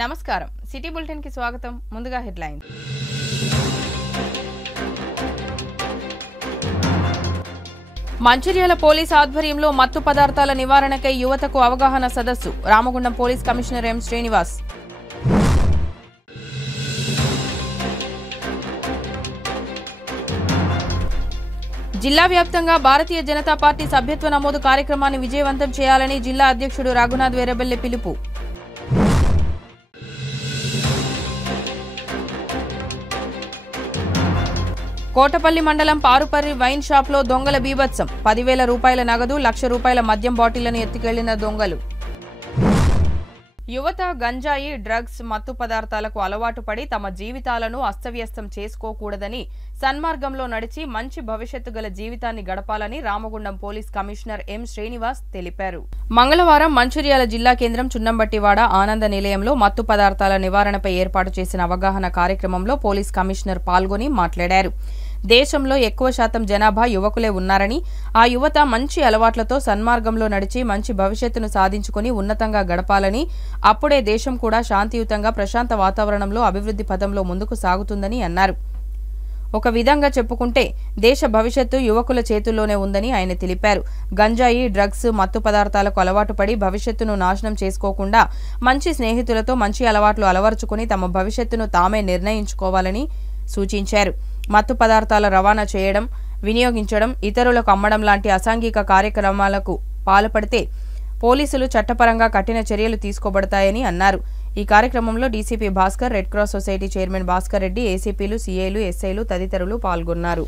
నమస్కారం city bulletin కి స్వాగతం ముందుగా హెడ్లైన్ మంచిర్యాల పోలీస్ ఆధ్వర్యంలో మత్తు పదార్థాల నివారణకై యువతకు అవగాహన సదస్సు Ramagundam police commissioner M Srinivas జిల్లా వ్యాప్తంగా భారతీయ జనతా పార్టీ సభ్యత్వ నమోదు కార్యక్రమాన్ని విజయవంతం చేయాలని జిల్లా అధ్యక్షుడు రఘునాథ్ వేరబెల్లి పిలుపు కోటపల్లి మండలం పారుపర్రి వైన్ షాప్ లో దొంగల బీభత్సం 10,000 రూపాయల నగదు 1,00,000 రూపాయల మద్యం బాటిళ్లను ఎత్తుకెళ్లిన దొంగలు యువత గంజాయి డ్రగ్స్ మత్తు పదార్థాలకు అలవాటు పడి తమ జీవితాలను అస్తవ్యస్తం చేసుకోకూడదని సన్మార్గంలో నడిచి మంచి భవిష్యత్తు గల జీవితాన్ని గడపాలని Ramagundam police commissioner M Srinivas తెలిపారు. మంగళవారం మంచిర్యాల జిల్లా కేంద్రం చున్నంబట్టివాడ ఆనంద నిలయంలో మత్తు పదార్థాల నివారణపై ఏర్పాటు చేసిన అవగాహన కార్యక్రమంలో పోలీస్ కమిషనర్ పాల్గొని మాట్లాడారు. దేశంలో ఎక్కువ శాతం జనాభా యువకులే ఉన్నారని ఆ యువత మంచి అలవాట్లతో సన్మార్గంలో నడిచి మంచి భవిష్యత్తును సాధించుకుని ఉన్నతంగా గడపాలని అప్పుడే దేశం కూడా శాంతియుతంగా ప్రశాంత వాతావరణంలో అభివృద్ధి పథంలో ముందుకు సాగుతుందని అన్నారు. ఒక విధంగా చెప్పుకుంటే దేశ భవిష్యత్తు యువకుల చేతుల్లోనే ఉందని ఆయన తెలిపారు. గంజాయి డ్రగ్స్ మత్తు పదార్థాలకు అలవాటు పడి భవిష్యత్తును నాశనం చేసుకోకుండా మంచి స్నేహితులతో మంచి అలవాట్లు అలవరుచుకుని తమ భవిష్యత్తును తామే నిర్ణయించుకోవాలని సూచించారు. మత్తు పదార్థాల రవాణా చేయడం వినియోగించడం ఇతరులకు అమ్మడం లాంటి అసాంఘిక కార్యక్రమాలకు పాల్పడితే పోలీసులు చట్టపరంగా కఠిన చర్యలు తీసుకోబడతాయని అన్నారు. ఈ కార్యక్రమంలో DCP Bhaskar Red Cross society chairman Bhaskar Reddy ఏసీపీలు సీఐలు ఎస్ఐలు తదితరులు పాల్గొన్నారు.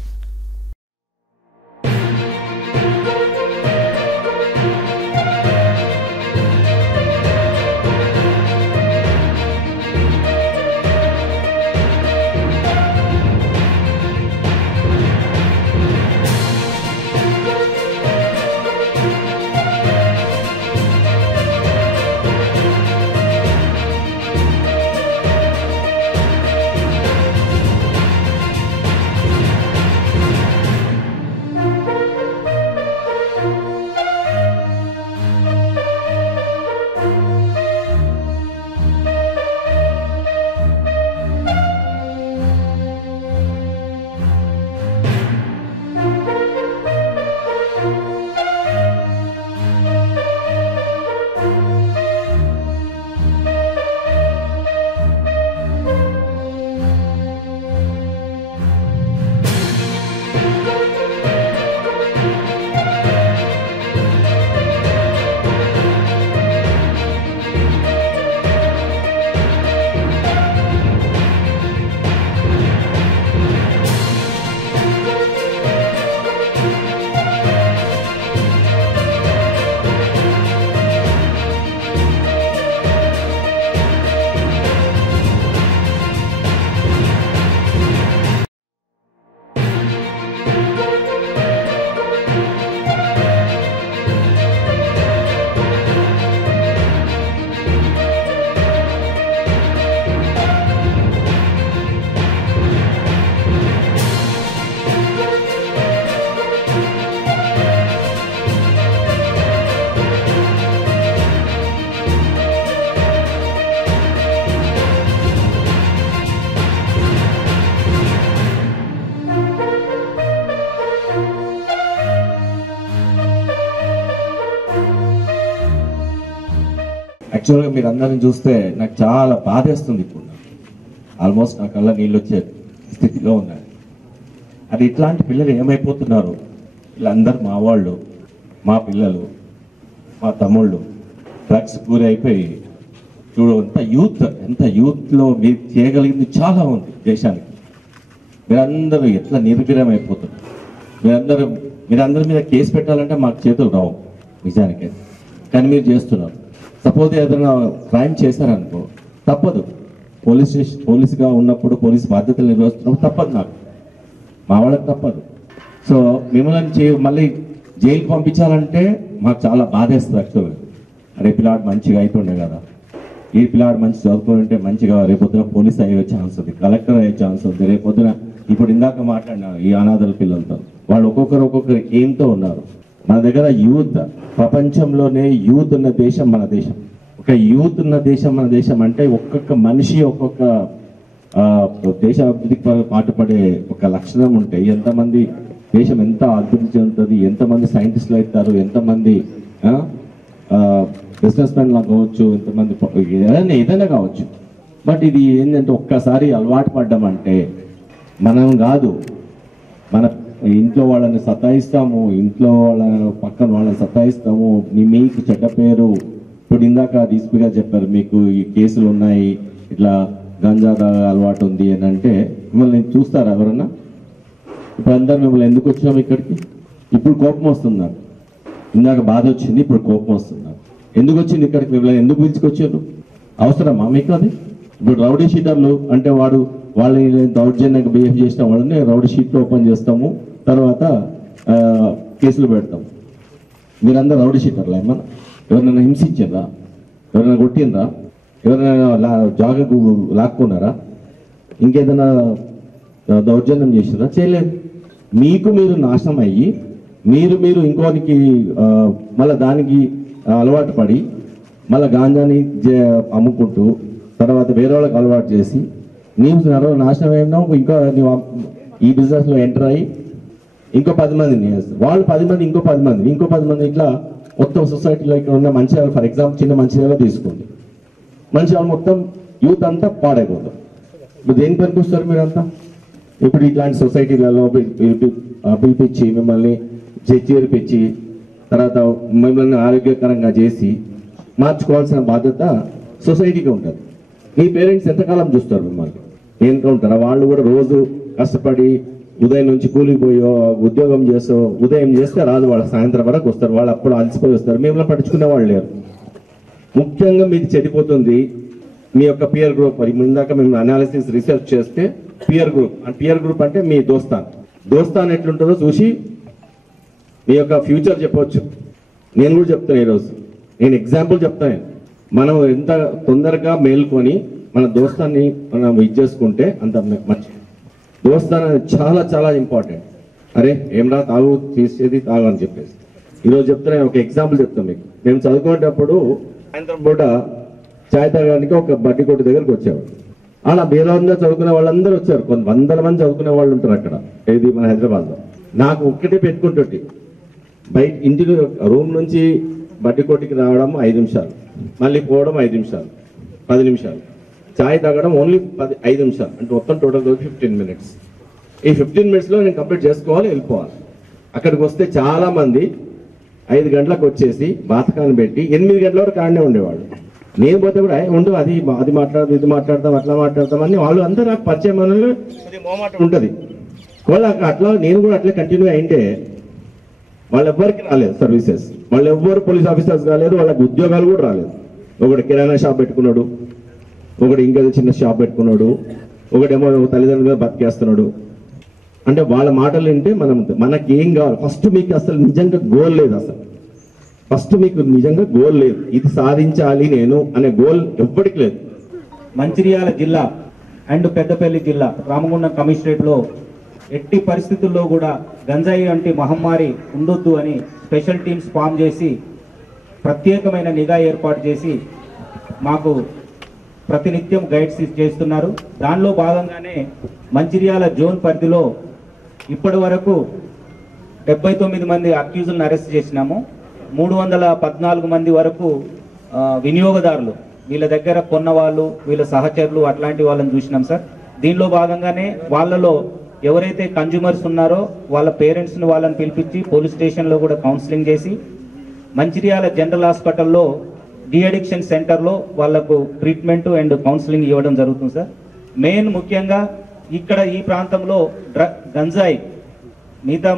యాక్చువల్గా మీరు అందరిని చూస్తే నాకు చాలా బాధేస్తుంది. ఇప్పుడు ఆల్మోస్ట్ నా కళ్ళ నీళ్ళు వచ్చే స్థితిలో ఉన్నాయి. అది ఇట్లాంటి పిల్లలు ఏమైపోతున్నారు? వీళ్ళందరూ మా వాళ్ళు, మా పిల్లలు, మా తమ్ముళ్ళు డ్రగ్స్ గురి అయిపోయి చూడు ఎంత యూత్లో మీరు చేయగలిగింది చాలా ఉంది దేశానికి. మీరందరూ ఎట్లా నిర్వీర్యం అయిపోతున్నారు. మీరందరి మీద కేసు పెట్టాలంటే మాకు చేతులు రావు నిజానికి, కానీ మీరు చేస్తున్నారు. సపోజ్ ఏదైనా క్రైమ్ చేశారనుకో తప్పదు, పోలీసుగా ఉన్నప్పుడు పోలీసు బాధ్యతలు నిర్వహిస్తున్నప్పుడు తప్పదు, నాకు మా వాళ్ళకి తప్పదు. సో మిమ్మల్ని మళ్ళీ జైలుకి పంపించాలంటే మాకు చాలా బాధేస్తుంది. యాక్చువల్గా అరే పిల్లాడు మంచిగా అయిపోండే కదా, ఈ పిల్లాడు మంచి చదువుకుంటే మంచిగా రేపొద్దున పోలీస్ అయ్యే ఛాన్స్ ఉంది, కలెక్టర్ అయ్యే ఛాన్స్ ఉంది. రేపొద్దున ఇప్పుడు ఇందాక మాట్లాడినా ఈ అనాథల పిల్లలతో వాళ్ళు ఒక్కొక్కరు ఏంతో ఉన్నారు. మన దగ్గర యూత్, ప్రపంచంలోనే యూత్ ఉన్న దేశం మన దేశం. ఒక యూత్ ఉన్న దేశం మన దేశం అంటే ఒక్కొక్క మనిషి ఒక్కొక్క దేశ అభివృద్ధికి పాటుపడే ఒక లక్షణం ఉంటాయి. ఎంతమంది దేశం ఎంత అభివృద్ధి చెందుతుంది, ఎంతమంది సైంటిస్టులు అవుతారు, ఎంతమంది బిజినెస్ మ్యాన్ లా కావచ్చు, ఎంతమంది ఏదైనా కావచ్చు. బట్ ఇది ఏంటంటే ఒక్కసారి అలవాటు పడ్డామంటే మనం కాదు, మన ఇంట్లో వాళ్ళని సతాయిస్తాము, ఇంట్లో వాళ్ళ పక్కన వాళ్ళని సతాయిస్తాము. మీకు చెడ్డ పేరు. ఇప్పుడు ఇందాక డీసీపీ గారు చెప్పారు మీకు ఈ కేసులు ఉన్నాయి, ఇట్లా గంజా అలవాటు ఉంది అని అంటే మిమ్మల్ని చూస్తారా ఎవరన్నా? ఇప్పుడు అందరు మిమ్మల్ని ఎందుకు వచ్చాము ఇక్కడికి? ఇప్పుడు కోపం వస్తుంది నాకు. ఇందాక బాధ వచ్చింది, ఇప్పుడు కోపం వస్తుంది నాకు. ఎందుకు వచ్చింది ఇక్కడికి? మిమ్మల్ని ఎందుకు పిలుచుకొచ్చారు? అవసరమా మీకు అది? ఇప్పుడు రౌడీ షీటర్లు అంటే వాళ్ళని దౌర్జన్యంగా బిహేవ్ చేసిన వాళ్ళని రౌడీ షీట్లు ఓపెన్ చేస్తాము, తర్వాత కేసులు పెడతాం. మీరందరూ రౌడీ షీటర్లా? ఏమన్నా ఎవరినైనా హింసించారా? ఎవరైనా కొట్టినరా? ఎవరైనా జాగకు లాక్కున్నారా? ఇంకేదైనా దౌర్జన్యం చేసినారా? చేయలేదు. మీరు నాశనం అయ్యి మీరు ఇంకోనికి మళ్ళీ దానికి అలవాటు పడి మళ్ళీ గాంజాని అమ్ముకుంటూ తర్వాత వేరే వాళ్ళకి అలవాటు చేసి నీవు నాశనం అయినావు. ఇంకా నీవు ఈ బిజినెస్లో ఎంటర్ అయ్యి ఇంకో 10 మందిని చేస్తారు. వాళ్ళు 10 మంది, ఇంకో 10 మంది ఇట్లా మొత్తం సొసైటీలో ఇక్కడ ఉన్న మంచిర్యాల, ఫర్ ఎగ్జాంపుల్ చిన్న మంచిర్యాల తీసుకోండి. మంచిర్యాల మొత్తం యూత్ అంతా పాడైపోతారు. ఇప్పుడు దేని పనికి వస్తారు మీరంతా? ఇప్పుడు ఇట్లాంటి సొసైటీలలో పిలిపించి మిమ్మల్ని చేర్పించి తర్వాత మిమ్మల్ని ఆరోగ్యకరంగా చేసి మార్చుకోవాల్సిన బాధ్యత సొసైటీకి ఉంటుంది. మీ పేరెంట్స్ ఎంతకాలం చూస్తారు మిమ్మల్ని? ఏంటో ఉంటారా? వాళ్ళు కూడా రోజు కష్టపడి ఉదయం నుంచి కూలిపోయో ఉద్యోగం చేసో ఉదయం చేస్తే రాదు, వాళ్ళ సాయంత్రం వరకు వస్తారు. వాళ్ళు అప్పుడు అలసిపోయి వస్తారు. మిమ్మల్ని పట్టించుకునే వాళ్ళు లేరు. ముఖ్యంగా మీది చెడిపోతుంది మీ యొక్క పియర్ గ్రూప్. మరి ఇందాక మేము అనాలిసిస్ రీసెర్చ్ చేస్తే పియర్ గ్రూప్ అంటే మీ దోస్తాన్ ఎట్లుంటుందో చూసి మీ యొక్క ఫ్యూచర్ చెప్పవచ్చు. నేను కూడా చెప్తాను ఈరోజు, నేను ఎగ్జాంపుల్ చెప్తాను. మనం ఎంత తొందరగా మేల్కొని మన దోస్తాన్ని మనం ఇది చేసుకుంటే అంత మంచి. దోస్తాన్ అనేది చాలా చాలా ఇంపార్టెంట్. అరే ఏమరా తాగు, చేసేది తాగు అని చెప్పేసి ఈరోజు చెప్తాను. ఒక ఎగ్జాంపుల్ చెప్తాను మీకు. మేము చదువుకునేటప్పుడు సాయంత్రం పూట చాయ్ తాగడానికి ఒక బడ్డీ కొట్టు దగ్గరికి వచ్చేవాడు. అలా బీదవంగా చదువుకునే వాళ్ళందరూ వచ్చారు. కొన్ని 100 మంది చదువుకునే వాళ్ళు ఉంటారు అక్కడ, ఏది మన హైదరాబాద్లో. నాకు ఒక్కటే పెట్టుకుంటుంది, బయట ఇంటి రూమ్ నుంచి బడ్డీ కొట్టుకి రావడం 5 నిమిషాలు, మళ్ళీ పోవడం 5 నిమిషాలు, 10 నిమిషాలు, చాయ్ తాగడం ఓన్లీ 5 నిమిషాలు, అంటే మొత్తం టోటల్ 15 మినిట్స్. ఈ 15 మినిట్స్లో నేను కంప్లీట్ చేసుకోవాలి, వెళ్ళిపోవాలి. అక్కడికి వస్తే చాలా మంది 5 గంటలకు వచ్చేసి బాతకాన్ని పెట్టి 8 గంటల వరకు ఆడనే ఉండేవాళ్ళు. నేను పోతే కూడా ఉండు అది మాట్లాడదాం, ఇది మాట్లాడతాం, అట్లా మాట్లాడతాం అని వాళ్ళు అందరూ నాకు పరిచయం అనేది మోమాట ఉంటుంది. వాళ్ళు అట్లా నేను కూడా అట్లా కంటిన్యూ అయింటే వాళ్ళు ఎవ్వరికి రాలేదు సర్వీసెస్, వాళ్ళు ఎవ్వరు పోలీస్ ఆఫీసర్స్ రాలేదు, వాళ్ళకి ఉద్యోగాలు కూడా రాలేదు. ఒకటి కిరాణా షాప్ పెట్టుకున్నాడు, ఒకటి ఇంకేదో చిన్న షాప్ పెట్టుకున్నాడు, ఒకటేమో తల్లిదండ్రుల మీద బతికేస్తున్నాడు. అంటే వాళ్ళ మాటలు వింటే మనకి ఏం కావాలి? ఫస్ట్ మీకు అసలు నిజంగా గోల్ లేదు. అసలు ఫస్ట్ మీకు నిజంగా గోల్ లేదు, ఇది సాధించాలి నేను అనే గోల్ ఎవ్వడికి లేదు. మంచిర్యాల జిల్లా అండ్ పెద్దపల్లి జిల్లా రామగుండం కమిషనరేట్లో ఎట్టి పరిస్థితుల్లో కూడా గంజాయి వంటి మహమ్మారి ఉండొద్దు అని స్పెషల్ టీమ్స్ ఫామ్ చేసి ప్రత్యేకమైన నిఘా ఏర్పాటు చేసి మాకు ప్రతినిత్యం గైడ్స్ చేస్తున్నారు. దానిలో భాగంగానే మంచిర్యాల జోన్ పరిధిలో ఇప్పటి వరకు 79 మంది అక్యూజులను అరెస్ట్ చేసినాము. 314 మంది వరకు వినియోగదారులు, వీళ్ళ దగ్గర కొన్న వాళ్ళు, వీళ్ళ సహచరులు అట్లాంటి వాళ్ళని చూసినాం సార్. దీనిలో భాగంగానే వాళ్ళలో ఎవరైతే కన్జ్యూమర్స్ ఉన్నారో వాళ్ళ పేరెంట్స్ని వాళ్ళని పిలిపించి పోలీస్ స్టేషన్లో కూడా కౌన్సిలింగ్ చేసి మంచిర్యాల జనరల్ హాస్పిటల్లో డిఅడిక్షన్ సెంటర్లో వాళ్లకు ట్రీట్మెంట్ అండ్ కౌన్సిలింగ్ ఇవ్వడం జరుగుతుంది సార్. మెయిన్ ముఖ్యంగా ఇక్కడ ఈ ప్రాంతంలో గంజాయి మిగతా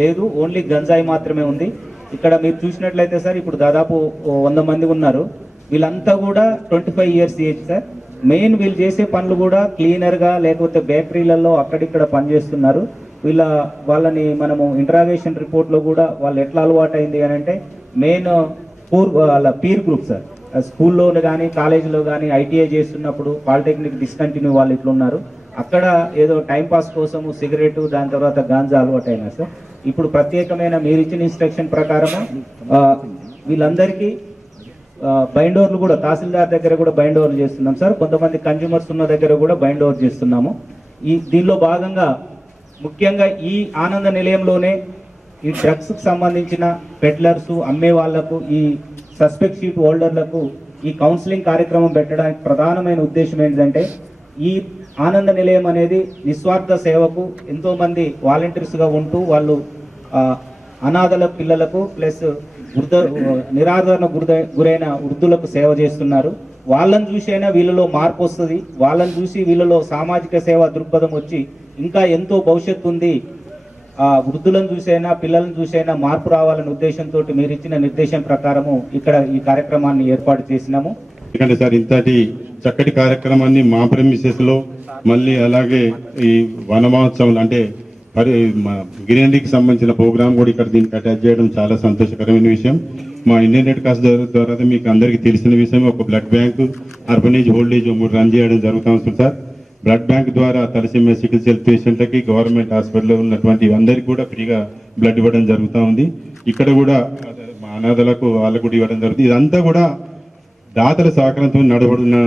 లేదు, ఓన్లీ గంజాయి మాత్రమే ఉంది. ఇక్కడ మీరు చూసినట్లయితే సార్ ఇప్పుడు దాదాపు 100 మంది ఉన్నారు. వీళ్ళంతా కూడా 25 ఇయర్స్ ఏజ్ సార్. మెయిన్ వీళ్ళు చేసే పనులు కూడా క్లీనర్గా లేకపోతే బేకరీలలో అక్కడిక్కడ పనిచేస్తున్నారు. వాళ్ళని మనము ఇంటరాగేషన్ రిపోర్ట్లో కూడా వాళ్ళు ఎట్లా అలవాటు అయింది అని అంటే మెయిన్ వాళ్ళ పీర్ గ్రూప్ సార్. స్కూల్లో కానీ కాలేజీలో కానీ ఐటీఐ చేస్తున్నప్పుడు పాలిటెక్నిక్ డిస్కంటిన్యూ వాళ్ళు ఇట్లున్నారు. అక్కడ ఏదో టైంపాస్ కోసము సిగరెట్, దాని తర్వాత గాంజా అలవాటు అయినా సార్. ఇప్పుడు ప్రత్యేకమైన మీరు ఇచ్చిన ఇన్స్ట్రక్షన్ ప్రకారము వీళ్ళందరికీ బైండ్ ఓవర్లు కూడా తహసీల్దార్ దగ్గర కూడా బైండ్ ఓవర్లు చేస్తున్నాం సార్. కొంతమంది కన్జ్యూమర్స్ ఉన్న దగ్గర కూడా బైండ్ ఓవర్ చేస్తున్నాము. దీనిలో భాగంగా ముఖ్యంగా ఈ ఆనంద నిలయంలోనే ఈ డ్రగ్స్కి సంబంధించిన పెడ్లర్స్ అమ్మే వాళ్లకు, ఈ సస్పెక్ట్ షీట్ హోల్డర్లకు ఈ కౌన్సిలింగ్ కార్యక్రమం పెట్టడానికి ప్రధానమైన ఉద్దేశం ఏంటంటే, ఈ ఆనంద నిలయం అనేది నిస్వార్థ సేవకు ఎంతోమంది వాలంటీర్స్గా ఉంటూ వాళ్ళు అనాథల పిల్లలకు ప్లస్ నిరాదరణ గురైన వృద్ధులకు సేవ చేస్తున్నారు. వాళ్ళని చూసైనా వీళ్ళలో మార్పు వస్తుంది, వాళ్ళని చూసి వీళ్ళలో సామాజిక సేవ దృక్పథం వచ్చి ఇంకా ఎంతో భవిష్యత్తు ఉంది, వృద్ధులను చూసైనా పిల్లలను చూసైనా మార్పు రావాలనే ఉద్దేశంతో మీరు ఇచ్చిన నిర్దేశం ప్రకారము ఇక్కడ ఈ కార్యక్రమాన్ని ఏర్పాటు చేసినాము. ఎందుకంటే సార్ ఇంతటి చక్కటి కార్యక్రమాన్ని మా ప్రెమిసెస్ లో మళ్ళీ అలాగే ఈ వన మహోత్సవం అంటే గ్రీనరీకి సంబంధించిన ప్రోగ్రామ్ కూడా ఇక్కడ దీనికి అటాచ్ చేయడం చాలా సంతోషకరమైన విషయం. మా ఇండియన్ రెడ్ క్రాస్ ద్వారా మీకు అందరికీ తెలిసిన విషయం, ఒక బ్లడ్ బ్యాంక్ అర్బనేజ్ ఓల్డేజ్ 3 రన్ చేయడం జరుగుతుంది సార్. బ్లడ్ బ్యాంక్ ద్వారా తలసేమియా సికిల్ సెల్ పేషెంట్లకి గవర్నమెంట్ హాస్పిటల్లో ఉన్నటువంటి అందరికీ కూడా ఫ్రీగా బ్లడ్ ఇవ్వడం జరుగుతూ ఉంది. ఇక్కడ కూడా మా అనాథలకు వాళ్ళకు కూడా ఇవ్వడం జరుగుతుంది. ఇదంతా కూడా దాతల సహకారంతో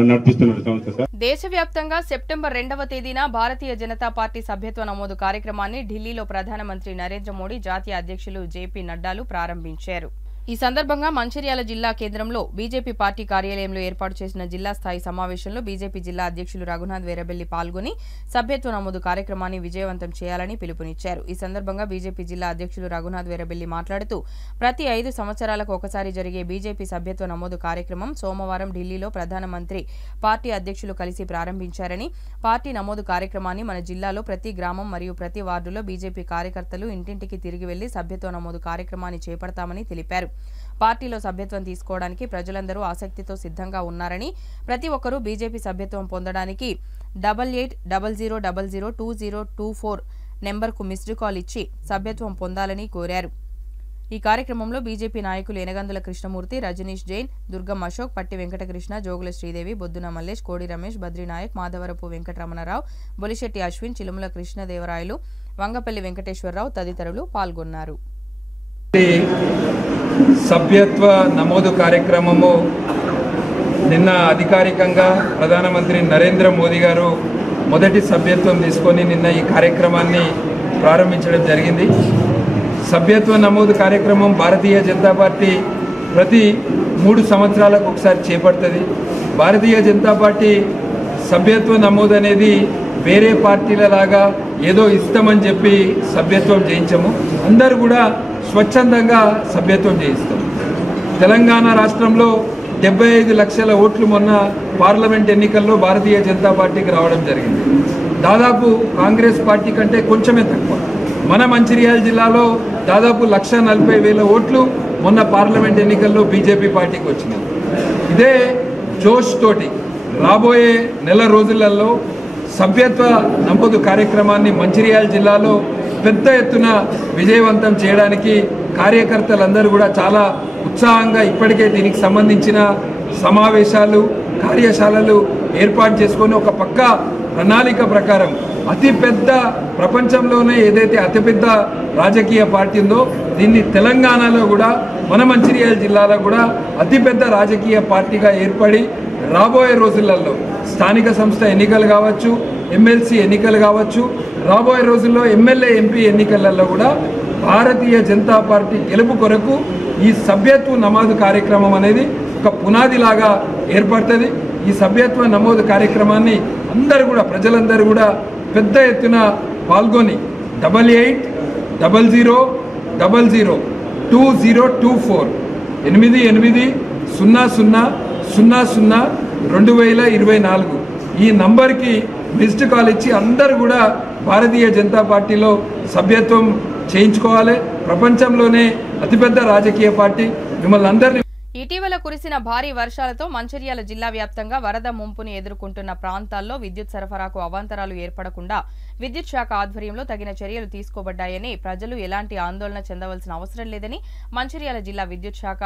నడిపిస్తున్న సంస్థ సార్. దేశవ్యాప్తంగా సెప్టెంబర్ 2వ తేదీన భారతీయ జనతా పార్టీ సభ్యత్వ నమోదు కార్యక్రమాన్ని ఢిల్లీలో ప్రధానమంత్రి నరేంద్ర మోడీ, జాతీయ అధ్యక్షులు జేపీ నడ్డాలు ప్రారంభించారు. ఈ సందర్భంగా మంచిర్యాల జిల్లా కేంద్రంలో బీజేపీ పార్టీ కార్యాలయంలో ఏర్పాటు చేసిన జిల్లా స్థాయి సమావేశంలో బీజేపీ జిల్లా అధ్యక్షులు రఘునాథ్ వీరబెల్లి పాల్గొని సభ్యత్వ నమోదు కార్యక్రమాన్ని విజయవంతం చేయాలని పిలుపునిచ్చారు. ఈ సందర్భంగా బీజేపీ జిల్లా అధ్యక్షులు రఘునాథ్ వీరబెల్లి మాట్లాడుతూ, ప్రతి 5 సంవత్సరాలకు ఒకసారి జరిగే బీజేపీ సభ్యత్వ నమోదు కార్యక్రమం సోమవారం ఢిల్లీలో ప్రధానమంత్రి పార్టీ అధ్యక్షులు కలిసి ప్రారంభించారని, పార్టీ నమోదు కార్యక్రమాన్ని మన జిల్లాలో ప్రతి గ్రామం మరియు ప్రతి వార్డులో బీజేపీ కార్యకర్తలు ఇంటింటికి తిరిగి వెళ్లి సభ్యత్వ నమోదు కార్యక్రమాన్ని చేపడతామని తెలిపారు. పార్టీలో సభ్యత్వం తీసుకోవడానికి ప్రజలందరూ ఆసక్తితో సిద్ధంగా ఉన్నారని, ప్రతి ఒక్కరూ బీజేపీ సభ్యత్వం పొందడానికి 8800002024 నెంబర్కు మిస్డ్ కాల్ ఇచ్చి సభ్యత్వం పొందాలని కోరారు. ఈ కార్యక్రమంలో బీజేపీ నాయకులు ఎనగందుల కృష్ణమూర్తి, రజనీష్ జైన్, దుర్గం అశోక్, పట్టి వెంకటకృష్ణ, జోగుల శ్రీదేవి, బొద్దున మల్లేష్, కోడి రమేష్, బద్రీనాయక్, మాధవరపు వెంకటరమణరావు, బొలిశెట్టి అశ్విన్, చిలుముల కృష్ణదేవరాయలు, వంగపల్లి వెంకటేశ్వరరావు తదితరులు పాల్గొన్నారు. సభ్యత్వ నమోదు కార్యక్రమము నిన్న అధికారికంగా ప్రధానమంత్రి నరేంద్ర మోదీ గారు మొదటి సభ్యత్వం తీసుకొని నిన్న ఈ కార్యక్రమాన్ని ప్రారంభించడం జరిగింది. సభ్యత్వ నమోదు కార్యక్రమం భారతీయ జనతా పార్టీ ప్రతి 3 సంవత్సరాలకు ఒకసారి చేపడుతుంది. భారతీయ జనతా పార్టీ సభ్యత్వ నమోదు అనేది వేరే పార్టీల లాగా ఏదో ఇస్తామని చెప్పి సభ్యత్వం చేయించము. అందరూ కూడా స్వచ్ఛందంగా సభ్యత్వం చేయిస్తాం. తెలంగాణ రాష్ట్రంలో 75 లక్షల ఓట్లు మొన్న పార్లమెంట్ ఎన్నికల్లో భారతీయ జనతా పార్టీకి రావడం జరిగింది. దాదాపు కాంగ్రెస్ పార్టీ కంటే కొంచెమే తక్కువ. మన మంచిర్యాల జిల్లాలో దాదాపు 1,40,000 ఓట్లు మొన్న పార్లమెంట్ ఎన్నికల్లో బీజేపీ పార్టీకి వచ్చినాయి. ఇదే జోష్ తోటి రాబోయే నెల రోజులలో సభ్యత్వ నమోదు కార్యక్రమాన్ని మంచిర్యాల జిల్లాలో పెద్ద ఎత్తున విజయవంతం చేయడానికి కార్యకర్తలందరూ కూడా చాలా ఉత్సాహంగా ఇప్పటికే దీనికి సంబంధించిన సమావేశాలు, కార్యశాలలు ఏర్పాటు చేసుకొని ఒక పక్క ప్రణాళిక ప్రకారం అతిపెద్ద ప్రపంచంలోనే ఏదైతే అతిపెద్ద రాజకీయ పార్టీ ఉందో దీన్ని తెలంగాణలో కూడా మన మంచిర్యాల జిల్లాలో కూడా అతిపెద్ద రాజకీయ పార్టీగా ఏర్పడి రాబోయే రోజులలో స్థానిక సంస్థ ఎన్నికలు కావచ్చు, ఎమ్మెల్సీ ఎన్నికలు కావచ్చు, రాబోయే రోజుల్లో ఎమ్మెల్యే ఎంపీ ఎన్నికలలో కూడా భారతీయ జనతా పార్టీ గెలుపు కొరకు ఈ సభ్యత్వ నమోదు కార్యక్రమం అనేది ఒక పునాదిలాగా ఏర్పడుతుంది. ఈ సభ్యత్వ నమోదు కార్యక్రమాన్ని అందరూ కూడా ప్రజలందరూ కూడా పెద్ద ఎత్తున పాల్గొని 8800002024 8800002024 ఈ నంబర్కి మిస్డ్ కాల్ ఇచ్చి అందరూ కూడా భారతీయ జనతా పార్టీలో సభ్యత్వం చేయించుకోవాలి. ప్రపంచంలోనే అతిపెద్ద రాజకీయ పార్టీ మిమ్మల్ని అందరినీ. ఇటీవల కురిసిన భారీ వర్షాలతో మంచిర్యాల జిల్లా వ్యాప్తంగా వరద ముంపుని ఎదుర్కొంటున్న ప్రాంతాల్లో విద్యుత్ సరఫరాకు అవాంతరాలు ఏర్పడకుండా విద్యుత్ శాఖ ఆధ్వర్యంలో తగిన చర్యలు తీసుకోబడ్డాయని, ప్రజలు ఎలాంటి ఆందోళన చెందవలసిన అవసరం లేదని మంచిర్యాల జిల్లా విద్యుత్ శాఖ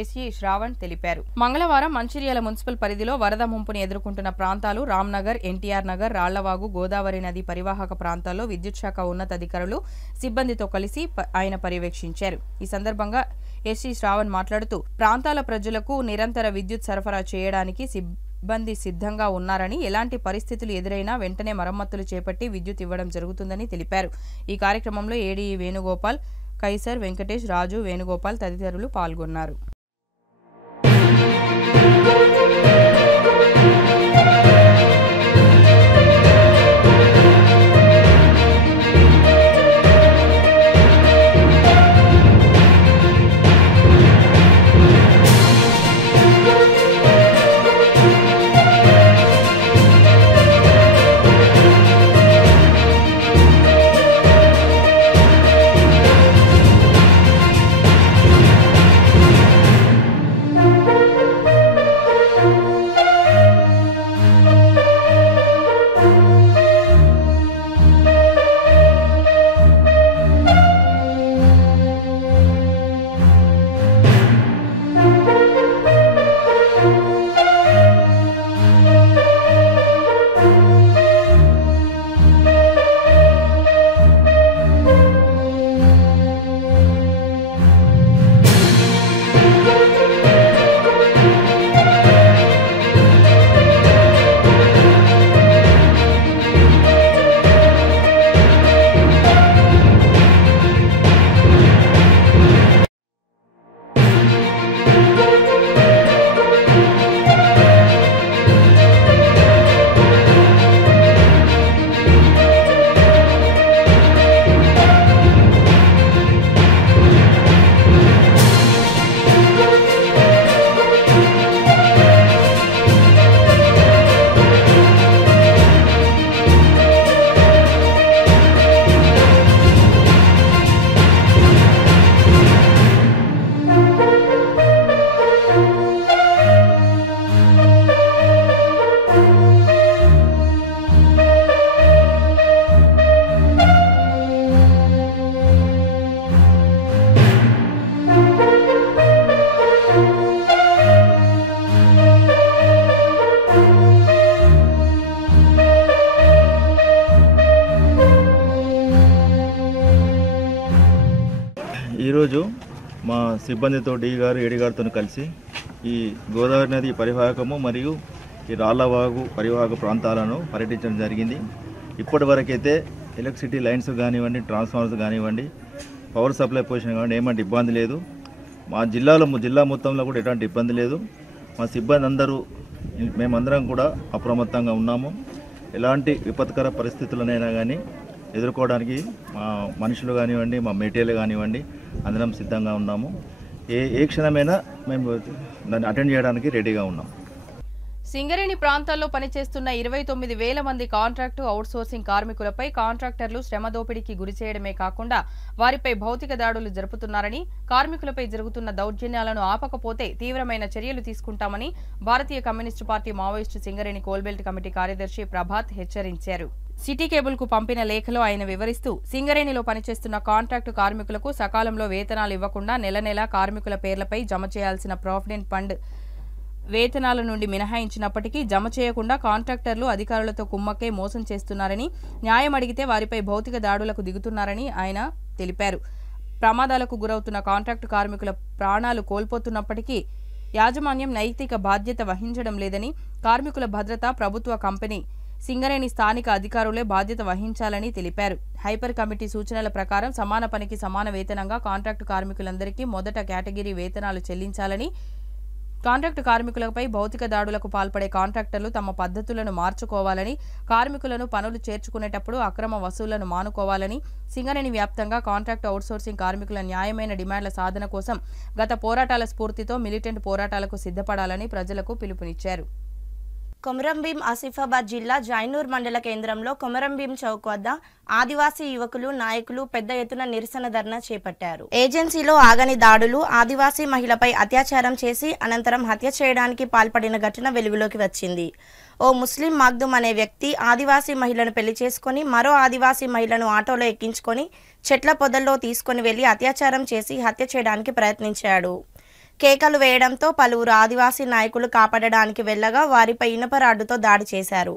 ఎస్ఈ శ్రావణ్ తెలిపారు. మంగళవారం మంచిర్యాల మున్సిపల్ పరిధిలో వరద ముంపుని ఎదుర్కొంటున్న ప్రాంతాలు రామ్నగర్, ఎన్టీఆర్ నగర్, రాళ్లవాగు, గోదావరి నది పరివాహక ప్రాంతాల్లో విద్యుత్ శాఖ ఉన్నతాధికారులు సిబ్బందితో కలిసి ఆయన పర్యవేక్షించారు. ఈ సందర్భంగా ఎస్సీ శ్రావణ్ మాట్లాడుతూ ప్రాంతాల ప్రజలకు నిరంతర విద్యుత్ సరఫరా చేయడానికి సిబ్బంది సిద్ధంగా ఉన్నారని, ఎలాంటి పరిస్థితులు ఎదురైనా వెంటనే మరమ్మతులు చేపట్టి విద్యుత్ ఇవ్వడం జరుగుతుందని తెలిపారు. ఈ కార్యక్రమంలో ఏడీఈ వేణుగోపాల్, కైసర్, వెంకటేష్, రాజు, వేణుగోపాల్ తదితరులు పాల్గొన్నారు. ఈరోజు మా సిబ్బందితో డి గారు ఏడి గారితో కలిసి ఈ గోదావరి నది పరివాహకము మరియు ఈ రాళ్లవాగు పరివాహక ప్రాంతాలను పర్యటించడం జరిగింది. ఇప్పటి వరకైతే ఎలక్ట్రిసిటీ లైన్స్ కానివ్వండి, ట్రాన్స్ఫార్మర్స్ కానివ్వండి, పవర్ సప్లై పొజిషన్ కానివ్వండి ఏమంటే ఇబ్బంది లేదు. మా జిల్లా మొత్తంలో కూడా ఎటువంటి ఇబ్బంది లేదు. మా సిబ్బంది అందరూ మేమందరం కూడా అప్రమత్తంగా ఉన్నాము. ఎలాంటి విపత్కర పరిస్థితులనైనా కానీ ఎదుర్కోవడానికి మా మనుషులు కానివ్వండి, మా మెటీరియల్ కానివ్వండి అందరం సిద్ధంగా ఉన్నాము. ఏ క్షణమైనా మేము దాన్ని అటెండ్ చేయడానికి రెడీగా ఉన్నాం. సింగరేణి ప్రాంతాల్లో పనిచేస్తున్న 29,000 మంది కాంట్రాక్టు అవుట్సోర్సింగ్ కార్మికులపై కాంట్రాక్టర్లు శ్రమ దోపిడీకి గురి చేయడమే కాకుండా వారిపై భౌతిక దాడులు జరుపుతున్నారని, కార్మికులపై జరుగుతున్న దౌర్జన్యాలను ఆపకపోతే తీవ్రమైన చర్యలు తీసుకుంటామని భారతీయ communist party Maoist Singareni coal belt committee కార్యదర్శి ప్రభాత్ హెచ్చరించారు. సిటీ కేబుల్ కు పంపిన లేఖలో ఆయన వివరిస్తూ, సింగరేణిలో పనిచేస్తున్న కాంట్రాక్టు కార్మికులకు సకాలంలో వేతనాలు ఇవ్వకుండా నెల కార్మికుల పేర్లపై జమ చేయాల్సిన ప్రావిడెంట్ ఫండ్ వేతనాల నుండి మినహాయించినప్పటికీ జమ చేయకుండా కాంట్రాక్టర్లు అధికారులతో కుమ్మక్కే మోసం చేస్తున్నారని, న్యాయం అడిగితే వారిపై భౌతిక దాడులకు దిగుతున్నారని ఆయన తెలిపారు. ప్రమాదాలకు గురవుతున్న కాంట్రాక్టు కార్మికుల ప్రాణాలు కోల్పోతున్నప్పటికీ యాజమాన్యం నైతిక బాధ్యత వహించడం లేదని, కార్మికుల భద్రత ప్రభుత్వ కంపెనీ సింగరేణి స్థానిక అధికారులే బాధ్యత వహించాలని తెలిపారు. హైపర్ కమిటీ సూచనల ప్రకారం సమాన పనికి సమాన వేతనంగా కాంట్రాక్టు కార్మికులందరికీ మొదట కేటగిరీ వేతనాలు చెల్లించాలని, కాంట్రాక్టు కార్మికులపై భౌతిక దాడులకు పాల్పడే కాంట్రాక్టర్లు తమ పద్ధతులను మార్చుకోవాలని, కార్మికులను పనులు చేర్చుకునేటప్పుడు అక్రమ వసూళ్లను మానుకోవాలని, సింగరేణి వ్యాప్తంగా కాంట్రాక్టు అవుట్సోర్సింగ్ కార్మికుల న్యాయమైన డిమాండ్ల సాధన కోసం గత పోరాటాల స్ఫూర్తితో మిలిటెంట్ పోరాటాలకు సిద్ధపడాలని ప్రజలకు పిలుపునిచ్చారు. కొమరంభీం ఆసిఫాబాద్ జిల్లా జైనూర్ మండల కేంద్రంలో కొమరంభీం చౌక్ వద్ద ఆదివాసీ యువకులు, నాయకులు పెద్ద ఎత్తున నిరసన ధర్నా చేపట్టారు. ఏజెన్సీలో ఆగని దాడులు, ఆదివాసీ మహిళపై అత్యాచారం చేసి అనంతరం హత్య చేయడానికి పాల్పడిన ఘటన వెలుగులోకి వచ్చింది. ఓ ముస్లిం మగ్దుమ్ అనే వ్యక్తి ఆదివాసీ మహిళను పెళ్లి చేసుకుని మరో ఆదివాసీ మహిళను ఆటోలో ఎక్కించుకొని చెట్ల పొదల్లో తీసుకుని వెళ్లి అత్యాచారం చేసి హత్య చేయడానికి ప్రయత్నించాడు. కేకలు వేయడంతో పలువురు ఆదివాసీ నాయకులు కాపాడడానికి వెళ్లగా వారిపై ఇనుప రాడ్డుతో దాడి చేశారు.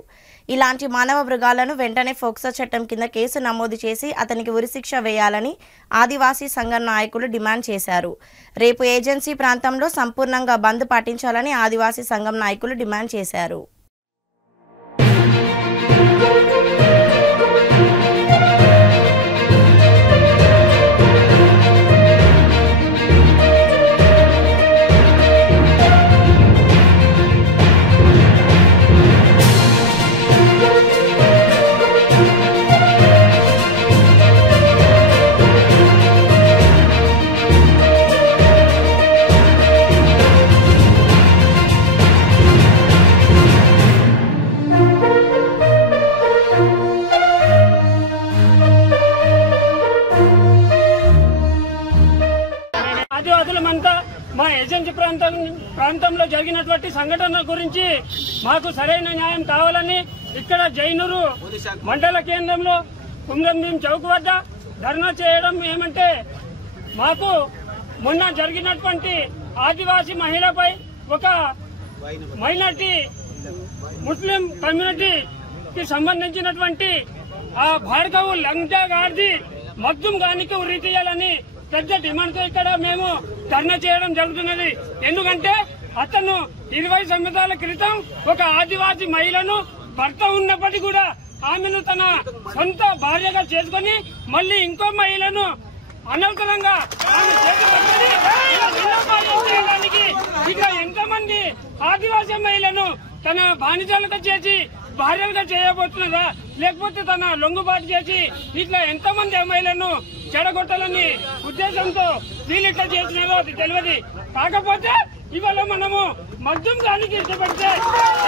ఇలాంటి మానవ మృగాలను వెంటనే ఫోక్సో చట్టం కింద కేసు నమోదు చేసి అతనికి ఉరిశిక్ష వేయాలని ఆదివాసీ సంఘం నాయకులు డిమాండ్ చేశారు. రేపు ఏజెన్సీ ప్రాంతంలో సంపూర్ణంగా బంద్ పాటించాలని ఆదివాసీ సంఘం నాయకులు డిమాండ్ చేశారు. ఆదివాసులమంతా మా ఏజెన్సీ ప్రాంతంలో జరిగినటువంటి సంఘటన గురించి మాకు సరైన న్యాయం కావాలని ఇక్కడ జైనూరు మండల కేంద్రంలో కుమ్రంభీం చౌక్ వద్ద ధర్నా చేయడం ఏమంటే మాకు మొన్న జరిగినటువంటి ఆదివాసీ మహిళపై ఒక మైనార్టీ ముస్లిం కమ్యూనిటీకి సంబంధించినటువంటి ఆ భార్గవు లంజా గారిది మగ్దుం గానికి ఉరి తీయాలని పెద్ద డిమాండ్తో ఇక్కడ మేము ధర్నా చేయడం జరుగుతున్నది. ఎందుకంటే అతను 20 సంవత్సరాల క్రితం ఒక ఆదివాసీ మహిళను భర్త ఉన్నప్పటికీ కూడా ఆమెను తన సొంత భార్యగా చేసుకుని మళ్ళీ ఇంకో మహిళను అనవసరంగా ఆమె చేయడానికి ఇక ఎంతమంది ఆదివాసీ మహిళను తన బానిసలుగా చేసి భార్యలుగా చేయబోతున్నదా, లేకపోతే తన లొంగుబాటు చేసి ఇట్లా ఎంతమంది అమ్మాయిలను చెడగొట్టాలని ఉద్దేశంతో వీళ్ళు ఇట్లా చేసినారో అది తెలియదు. కాకపోతే ఇవాళ మనము మద్యం దానికి ఇష్టపడితే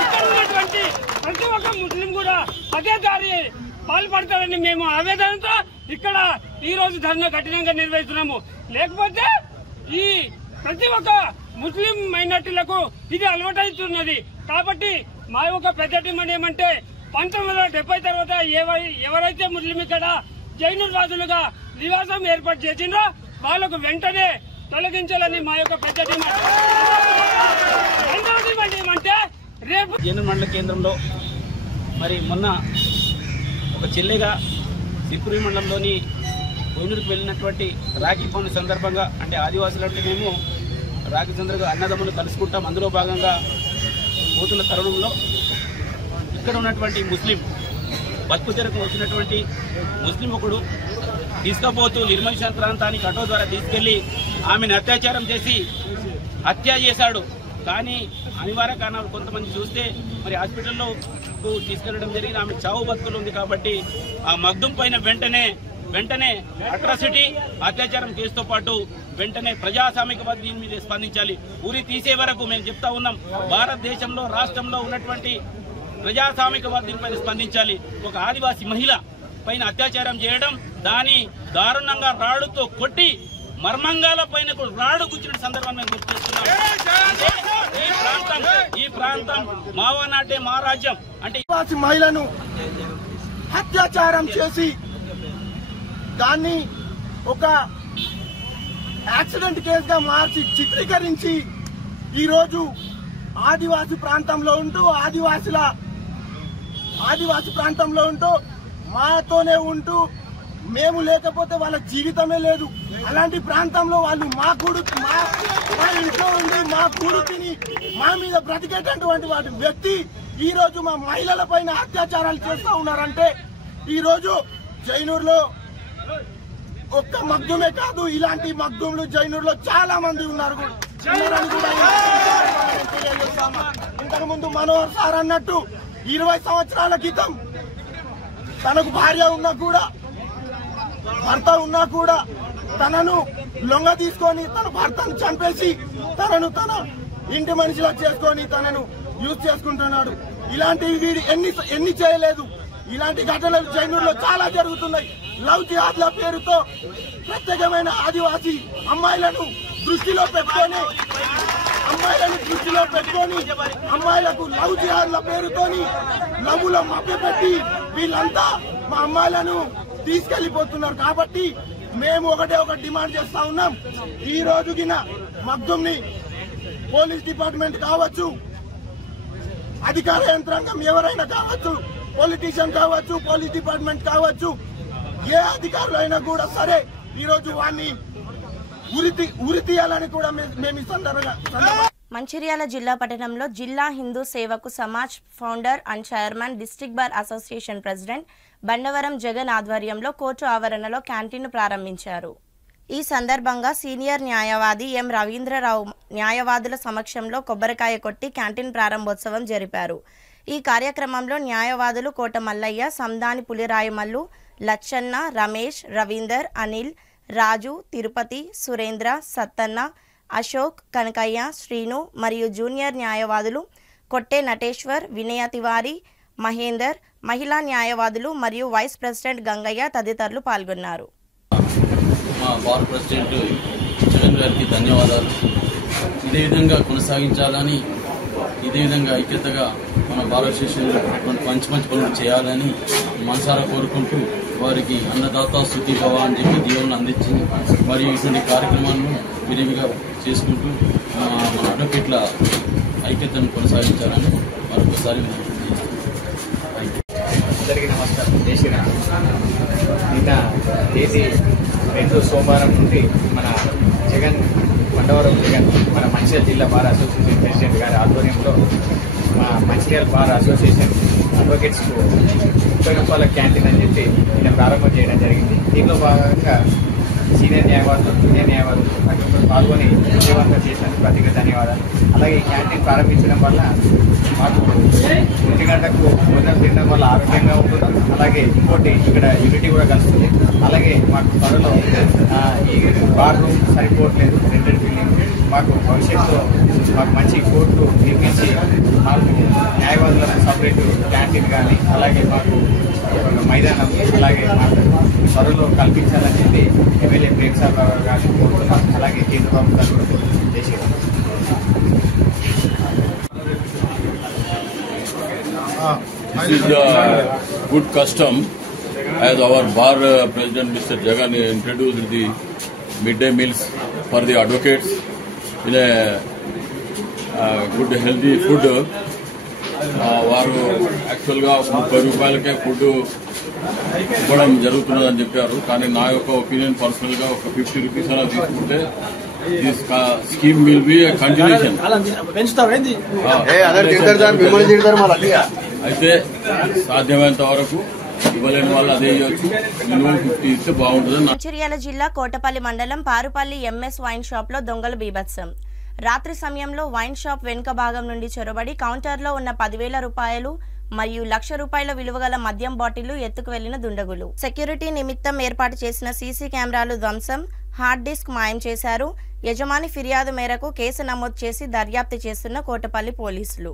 ఇక్కడ ఉన్నటువంటి ప్రతి ఒక్క ముస్లిం కూడా అదే దారి పాల్పడతారని మేము ఆవేదనతో ఇక్కడ ఈ రోజు ధర్నా కఠినంగా నిర్వహిస్తున్నాము. లేకపోతే ఈ ప్రతి ఒక్క ముస్లిం మైనార్టీలకు ఇది అలవాటవుతున్నది. కాబట్టి మా యొక్క పెద్ద డిమాండ్ ఏమంటే 1970 తర్వాత ఎవరైతే ముస్లిం ఇక్కడ జైనూర్ రాజులుగా నివాసం ఏర్పాటు చేసిండ్రో వాళ్ళకు వెంటనే తొలగించాలని మా యొక్క పెద్ద డిమాండ్. రెండవ డిమాండ్ ఏమంటే రేపు జైనూర్ మండల కేంద్రంలో మరి మొన్న ఒక చెల్లెగా సిర్పురి మండలంలోని కోనూరుకు వెళ్ళినటువంటి రాఖీ పౌర్ణమి సందర్భంగా అంటే ఆదివాసులు అంటే మేము రాఖీ సందర్భంగా అన్నదమ్ములు కలుసుకుంటాం. అందులో భాగంగా పోతున్న తరుణంలో ఇక్కడ ఉన్నటువంటి ముస్లిం బతుకు తెరకు వచ్చినటువంటి ముస్లిం ఒకడు తీసుకుపోతూ నిర్మల్షన్ ప్రాంతానికి ఆటో ద్వారా తీసుకెళ్లి ఆమెను అత్యాచారం చేసి హత్య చేశాడు. కానీ అనివార్య కారణాలు కొంతమంది చూస్తే మరి హాస్పిటల్లో తీసుకెళ్లడం జరిగింది. ఆమె చావు బతుకులు ఉంది కాబట్టి ఆ మగ్దుం పైన వెంటనే అట్రాసిటీ అత్యాచారం కేసుతో పాటు వెంటనే ప్రజాస్వామికవాది దీని మీద స్పందించాలి. ఊరి తీసే వరకు మేము చెప్తా ఉన్నాం. భారతదేశంలో రాష్ట్రంలో ఉన్నటువంటి ప్రజాస్వామికవాది దీనిపైన స్పందించాలి. ఒక ఆదివాసీ మహిళ పైన అత్యాచారం చేయడం, దాని దారుణంగా రాడుతో కొట్టి మర్మంగాల పైన రాడు గుచ్చిన సందర్భాన్ని మేము గుర్తు చేస్తున్నాం. ఈ ప్రాంతం మావా నాటే మా రాజ్యం అంటే ఆదివాసీ మహిళను అత్యాచారం చేసి దాన్ని ఒక యాక్సిడెంట్ కేసుగా మార్చి చిత్రీకరించి ఈరోజు ఆదివాసీ ప్రాంతంలో ఉంటూ ఆదివాసీ ప్రాంతంలో ఉంటూ మాతోనే ఉంటూ మేము లేకపోతే వాళ్ళ జీవితమే లేదు. అలాంటి ప్రాంతంలో వాళ్ళు మా ఇంట్లో ఉండి మా గూడు తిని మా మీద బ్రతికేటటువంటి వాటి వ్యక్తి ఈ రోజు మా మహిళల పైన అత్యాచారాలు చేస్తూ ఉన్నారంటే ఈరోజు జైనూర్లో ఒక్క మగ్దుమే కాదు, ఇలాంటి మగ్దుములు జైనూర్లో చాలా మంది ఉన్నారు. ఇంతకు ముందు మనోహర్ సార్ అన్నట్టు 20 సంవత్సరాల క్రితం తనకు భార్య ఉన్నా కూడా భర్త ఉన్నా కూడా తనను లొంగ తీసుకొని తన భర్తను చంపేసి తనను తన ఇంటి మనిషిలా చేసుకొని తనను యూజ్ చేసుకుంటున్నాడు. ఇలాంటివి వీడు ఎన్ని చేయలేదు. ఇలాంటి ఘటనలు జైనూర్లో చాలా జరుగుతున్నాయి. లవ్ జిహాద్ల పేరుతో ప్రత్యేకమైన ఆదివాసీ అమ్మాయిలను దృష్టిలో పెట్టుకొని అమ్మాయిలకు లవ్ జిహాద్ల పేరుతోని లవ్వులో మభ్యపెట్టి వీళ్ళంతా మా అమ్మాయిలను తీసుకెళ్లిపోతున్నారు. కాబట్టి మేము ఒకటే డిమాండ్ చేస్తా ఉన్నాం. ఈ రోజుకిన మగ్దుంని పోలీస్ డిపార్ట్మెంట్ కావచ్చు, అధికార యంత్రాంగం ఎవరైనా కావచ్చు, పొలిటీషియన్ కావచ్చు, పోలీస్ డిపార్ట్మెంట్ కావచ్చు, ఏ అధికారులు అయినా కూడా సరే ఈరోజు వాడిని ఉరి తీయాలని కూడా మేము ఈ సందర్భంగా మంచిర్యాల జిల్లా పట్టణంలో జిల్లా హిందూ సేవకు Samaj founder and chairman district bar association president Bandavaram Jagan ఆధ్వర్యంలో కోర్టు ఆవరణలో క్యాంటీన్ను ప్రారంభించారు. ఈ సందర్భంగా సీనియర్ న్యాయవాది ఎం రవీంద్రరావు న్యాయవాదుల సమక్షంలో కొబ్బరికాయ కొట్టి క్యాంటీన్ ప్రారంభోత్సవం జరిపారు. ఈ కార్యక్రమంలో న్యాయవాదులు కోట మల్లయ్య, సందాని పులిరాయమల్లు, లచ్చన్న, రమేష్, రవీందర్, అనిల్, రాజు, తిరుపతి, సురేంద్ర, సత్తన్న, అశోక్, కనకయ్య, శ్రీను మరియు జూనియర్ న్యాయవాదులు కొట్టే నటేశ్వర్, వినయ తివారి, మహేందర్, మహిళా న్యాయవాదులు మరియు వైస్ ప్రెసిడెంట్ గంగయ్య తదితరులు పాల్గొన్నారు. మా బార్ ప్రెసిడెంట్ జగన్ గారికి ధన్యవాదాలు. ఇదే విధంగా కొనసాగించాలని, ఇదే విధంగా ఐక్యతగా మన బార్ అసోసియేషన్లో మంచి పనులు చేయాలని మనసారా కోరుకుంటూ వారికి అన్నదాత స్తుతి భవ అని చెప్పి దీవెనలు అందించి మరియు ఇటువంటి కార్యక్రమాలను విరివిగా చేసుకుంటూ మన అడ్వకేట్ల ఐక్యతను కొనసాగించాలని మరొకసారి అందరికీ నమస్కారం. నిన్న తేదీ 2 సోమవారం నుండి మన బండవరం జగన్ మన మంచిర్యాల జిల్లా బార్ అసోసియేషన్ ప్రెసిడెంట్ గారి ఆధ్వర్యంలో మా మంచిర్యాల బార్ అసోసియేషన్ అడ్వకేట్స్కు రూపాయల క్యాంటీన్ అని చెప్పి నిన్న ప్రారంభం చేయడం జరిగింది. దీనిలో భాగంగా సీనియర్ న్యాయవాదులు, జూనియర్ న్యాయవాదులు అక్కడ పాల్గొని విజయవంతం చేసినందుకు ప్రత్యేక ధన్యవాదాలు. అలాగే ఈ క్యాంటీన్ ప్రారంభించడం వల్ల మాకు 1 గంటకు భోజనం తినడం వల్ల ఆరోగ్యంగా ఉంటున్నాం. అలాగే ఇంకోటి ఇక్కడ యూనిటీ కూడా కలుస్తుంది. అలాగే మాకు త్వరలో ఈ బార్ రూమ్ సరిపోవట్లేదు, రెంటెడ్ బిల్డింగ్. మాకు భవిష్యత్తులో మాకు మంచి కోర్టు నిర్మించి మాకు న్యాయవాదులకు సపరేట్ క్యాంటీన్ కానీ అలాగే మాకు మైదానం అలాగే మాకు త్వరలో కల్పించాలని చెప్పి ఎమ్మెల్యే ప్రేమ్సార్ రావు గారిని కోరుతున్నాం. అలాగే కేంద్రబాబు గారు కూడా చేసేది. This is a good custom as our bar president Mr. Jagan introduced the midday meals for the advocates in a good healthy food. వారు యాక్చువల్గా 30 రూపాయలకే ఫుడ్ ఇవ్వడం జరుగుతున్నదని చెప్పారు. కానీ నా యొక్క ఒపీనియన్ పర్సనల్గా ఒక 50 రూపీస్ అలా తీసుకుంటే this scheme will be continuation. అయితే సాధ్యమైనంత వరకు ఇవ్వలేని వాళ్ళు అదే ఇవ్వచ్చు. మినిమం 50 ఇస్తే బాగుంటుంది. మంచిర్యాల జిల్లా కోటపల్లి మండలం పారుపల్లి ఎంఎస్ వైన్ షాప్ లో దొంగల బీభత్సం. రాత్రి సమయంలో వైన్ షాప్ వెనుక భాగం నుండి చొరబడి కౌంటర్లో ఉన్న 10,000 రూపాయలు మరియు ₹1,00,000 విలువగల మద్యం బాటిళ్లు ఎత్తుకు వెళ్లిన దుండగులు. సెక్యూరిటీ నిమిత్తం ఏర్పాటు చేసిన సీసీ కెమెరాలు ధ్వంసం, హార్డ్ డిస్క్ మాయం చేశారు. యజమాని ఫిర్యాదు మేరకు కేసు నమోదు చేసి దర్యాప్తు చేస్తున్న కోటపల్లి పోలీసులు.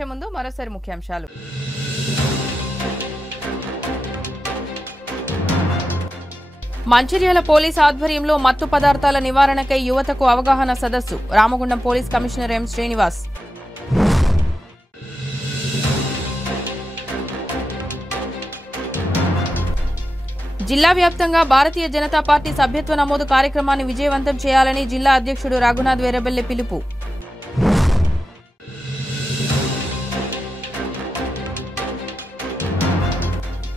ముగించే ముందు మరోసారి ముఖ్యాంశాలు. మంచిర్యాల పోలీస్ ఆధ్వర్యంలో మత్తు పదార్థాల నివారణకై యువతకు అవగాహన సదస్సు. Ramagundam police commissioner M Srinivas. జిల్లా వ్యాప్తంగా భారతీయ జనతా పార్టీ సభ్యత్వ నమోదు కార్యక్రమాన్ని విజయవంతం చేయాలని జిల్లా అధ్యక్షుడు రఘునాథ్ వేరబెల్లి పిలుపు.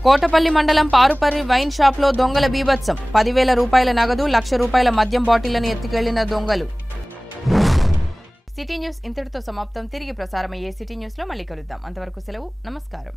కోటపల్లి మండలం పారుపర్రి వైన్ షాప్లో దొంగల బీభత్సం. 10,000 రూపాయల నగదు, 1,00,000 రూపాయల మద్యం బాటిళ్లను ఎత్తుకెళ్లిన దొంగలు. సిటీ న్యూస్ ఇంతటితో సమాప్తం. తిరిగి ప్రసారమయ్యే సిటీ న్యూస్ లో మళ్ళీ కలుద్దాం. అంతవరకు సెలవు. నమస్కారం.